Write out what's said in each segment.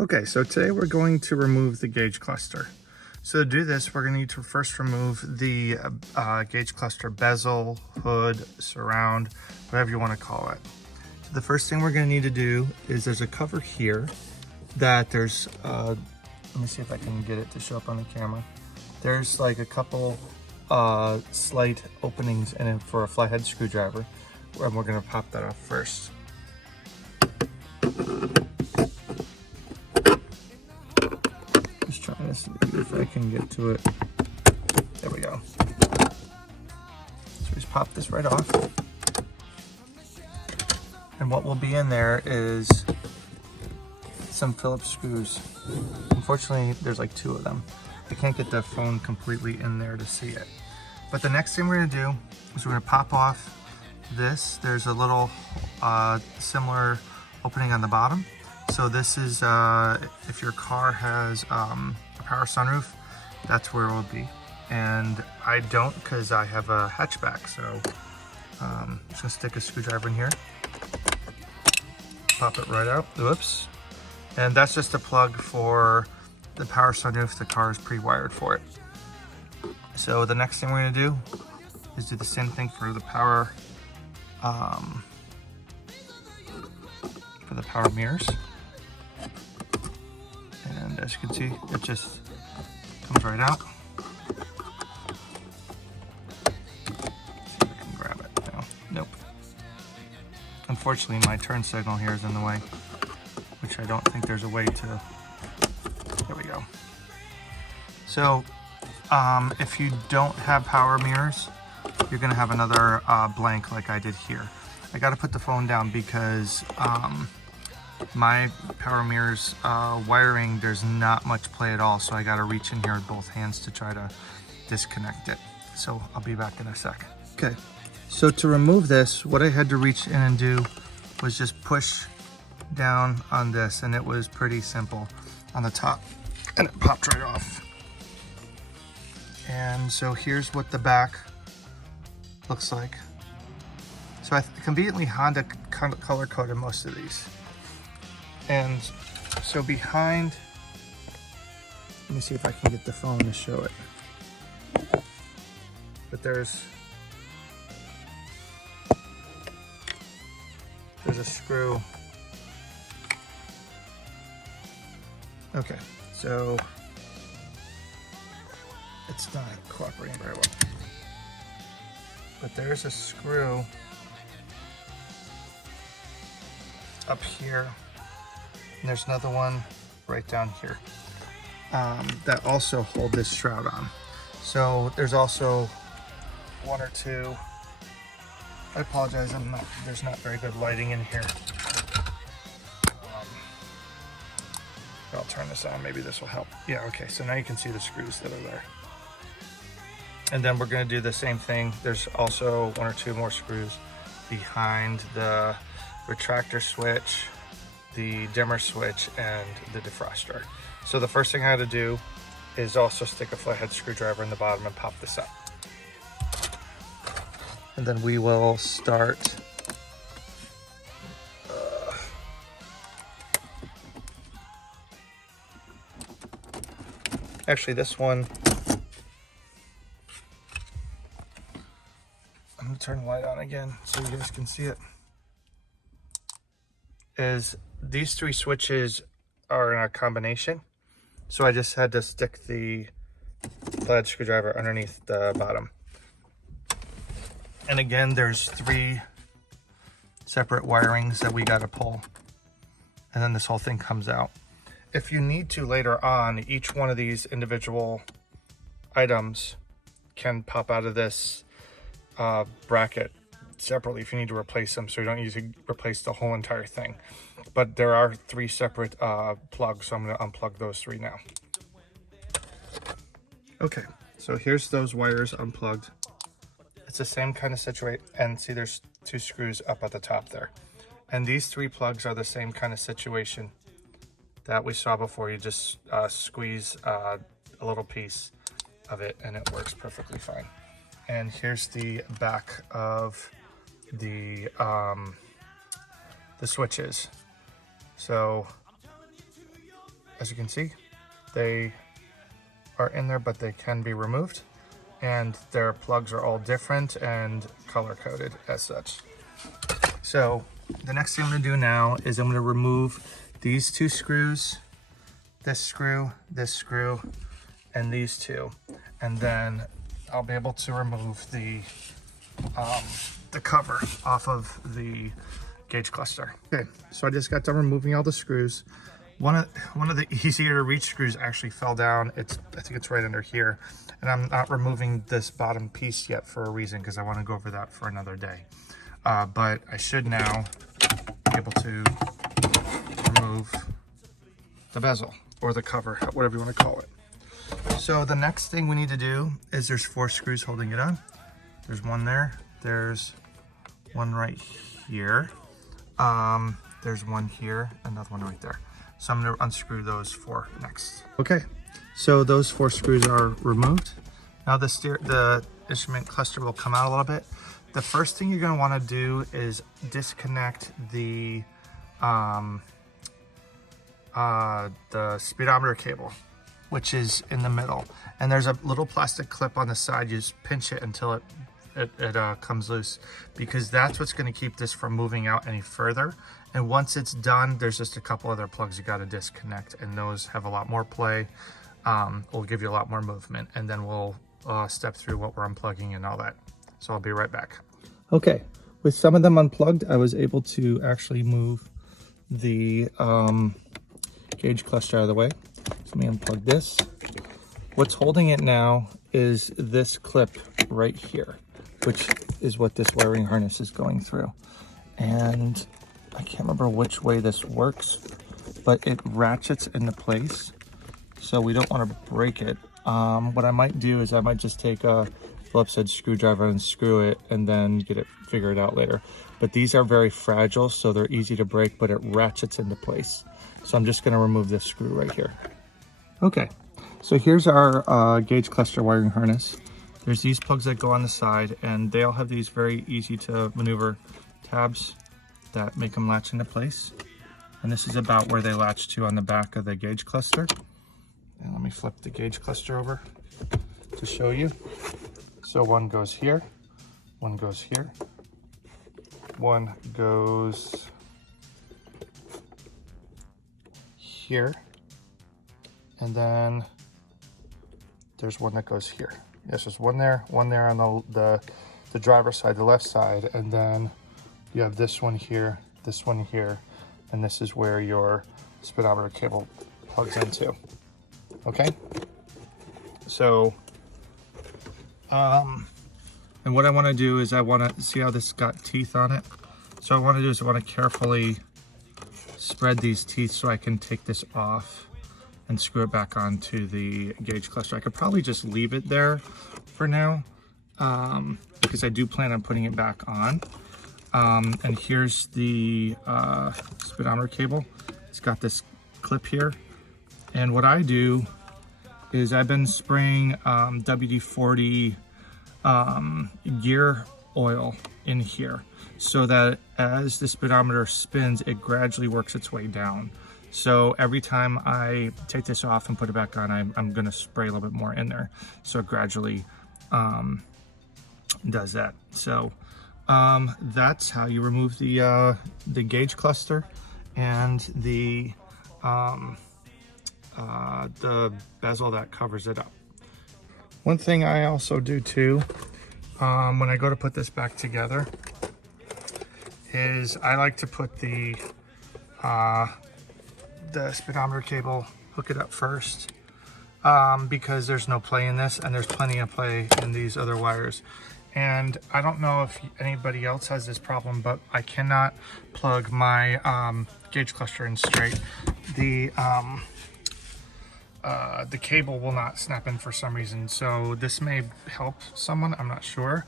Okay, so today we're going to remove the gauge cluster. So to do this, we're going to need to first remove the gauge cluster bezel, hood, surround, whatever you want to call it. So the first thing we're going to need to do is there's a cover here that there's, let me see if I can get it to show up on the camera. There's like a couple slight openings in it for a flathead screwdriver, and we're going to pop that off first. Just trying to see if I can get to it. There we go. So just pop this right off. And what will be in there is some Phillips screws. Unfortunately, there's like 2 of them. I can't get the phone completely in there to see it. But the next thing we're gonna do is we're gonna pop off this. There's a little similar opening on the bottom. So this is, if your car has a power sunroof, that's where it will be. And I don't, because I have a hatchback. So I'm just gonna stick a screwdriver in here, pop it right out, whoops. And that's just a plug for the power sunroof. The car is pre-wired for it. So the next thing we're gonna do is do the same thing for the power, mirrors. And as you can see, it just comes right out. See if I can grab it. No, nope. Unfortunately, my turn signal here is in the way, which I don't think there's a way to. There we go. So, if you don't have power mirrors, you're gonna have another blank like I did here. I gotta put the phone down because my power mirrors wiring, there's not much play at all, so I gotta reach in here with both hands to try to disconnect it. So I'll be back in a sec. Okay, so to remove this, what I had to reach in and do was just push down on this, and it was pretty simple on the top, and it popped right off. And so here's what the back looks like. So I conveniently Honda color coded most of these. And so behind, let me see if I can get the phone to show it. But there's a screw. Okay, so it's not cooperating very well. But there's a screw up here. And there's another one right down here that also hold this shroud on. So there's also 1 or 2. I apologize, there's not very good lighting in here. I'll turn this on, maybe this will help. Yeah, okay, so now you can see the screws that are there. And then we're gonna do the same thing. There's also 1 or 2 more screws behind the retractor switch, the dimmer switch, and the defroster. So the first thing I had to do is also stick a flathead screwdriver in the bottom and pop this up. And then we will start actually this one, I'm gonna turn the light on again so you guys can see it, is these 3 switches are in a combination. So I just had to stick the flathead screwdriver underneath the bottom. And again, there's 3 separate wirings that we gotta pull. And then this whole thing comes out. If you need to later on, each one of these individual items can pop out of this bracket separately if you need to replace them, so you don't need to replace the whole entire thing. But there are 3 separate plugs, so I'm going to unplug those 3 now. Okay, so here's those wires unplugged. It's the same kind of situation, and see there's 2 screws up at the top there. And these 3 plugs are the same kind of situation that we saw before. You just squeeze a little piece of it and it works perfectly fine. And here's the back of the switches. So as you can see, they are in there, but they can be removed. And their plugs are all different and color coded as such. So the next thing I'm gonna do now is I'm gonna remove these two screws, this screw, and these two. And then I'll be able to remove the cover off of the gauge cluster. Okay, so I just got done removing all the screws. One of the easier to reach screws actually fell down. I think it's right under here. And I'm not removing this bottom piece yet for a reason, because I want to go over that for another day. But I should now be able to remove the bezel or the cover, whatever you want to call it. So the next thing we need to do is there's 4 screws holding it on. There's one there. There's one right here. There's one here, another one right there. So I'm going to unscrew those 4 next. Okay, so those 4 screws are removed. Now the instrument cluster will come out a little bit. The first thing you're going to want to do is disconnect the speedometer cable, which is in the middle. And there's a little plastic clip on the side. You just pinch it until it comes loose, because that's what's going to keep this from moving out any further. And once it's done, there's just a couple other plugs you got to disconnect, and those have a lot more play. Will give you a lot more movement, and then we'll step through what we're unplugging and all that. So I'll be right back. Okay, with some of them unplugged, I was able to actually move the gauge cluster out of the way. So let me unplug this. What's holding it now is this clip right here, which is what this wiring harness is going through. And I can't remember which way this works, but it ratchets into place. So we don't want to break it. What I might do is I might just take a Phillips head screwdriver and screw it and then get it figured out later. But these are very fragile, so they're easy to break, but it ratchets into place. So I'm just going to remove this screw right here. Okay, so here's our gauge cluster wiring harness. There's these plugs that go on the side, and they all have these very easy to maneuver tabs that make them latch into place. And this is about where they latch to on the back of the gauge cluster. And let me flip the gauge cluster over to show you. So one goes here, one goes here, one goes here, and then there's one that goes here. Yes, there's one there on the driver's side, the left side, and then you have this one here, and this is where your speedometer cable plugs into. Okay, so and what I want to do is I want to see how this got teeth on it. So what I want to do is I want to carefully spread these teeth so I can take this off and screw it back onto the gauge cluster. I could probably just leave it there for now, because I do plan on putting it back on. And here's the speedometer cable. It's got this clip here. And what I do is I've been spraying WD-40 gear oil in here, so that as the speedometer spins, it gradually works its way down. So every time I take this off and put it back on, I'm going to spray a little bit more in there, so it gradually does that. So that's how you remove the gauge cluster and the bezel that covers it up. One thing I also do too, when I go to put this back together, is I like to put the speedometer cable, hook it up first, because there's no play in this, and there's plenty of play in these other wires. And I don't know if anybody else has this problem, but I cannot plug my gauge cluster in straight. The cable will not snap in for some reason, so this may help someone, I'm not sure.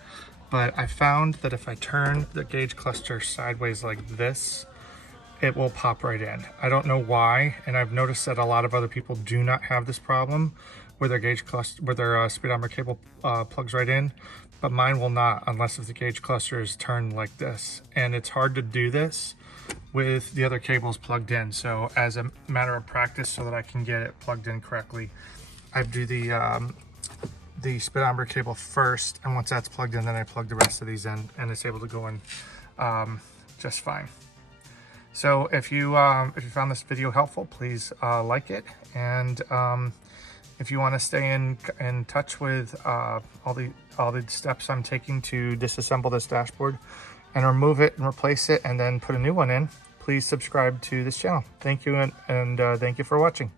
But I found that if I turn the gauge cluster sideways like this, it will pop right in. I don't know why, and I've noticed that a lot of other people do not have this problem where their gauge cluster, where their speedometer cable plugs right in. but mine will not unless if the gauge cluster is turned like this. And it's hard to do this with the other cables plugged in. So as a matter of practice, so that I can get it plugged in correctly, I do the speedometer cable first, and once that's plugged in, then I plug the rest of these in, and it's able to go in just fine. So if you found this video helpful, please like it, and if you want to stay in touch with all the steps I'm taking to disassemble this dashboard and remove it and replace it and then put a new one in, please subscribe to this channel. Thank you, and thank you for watching.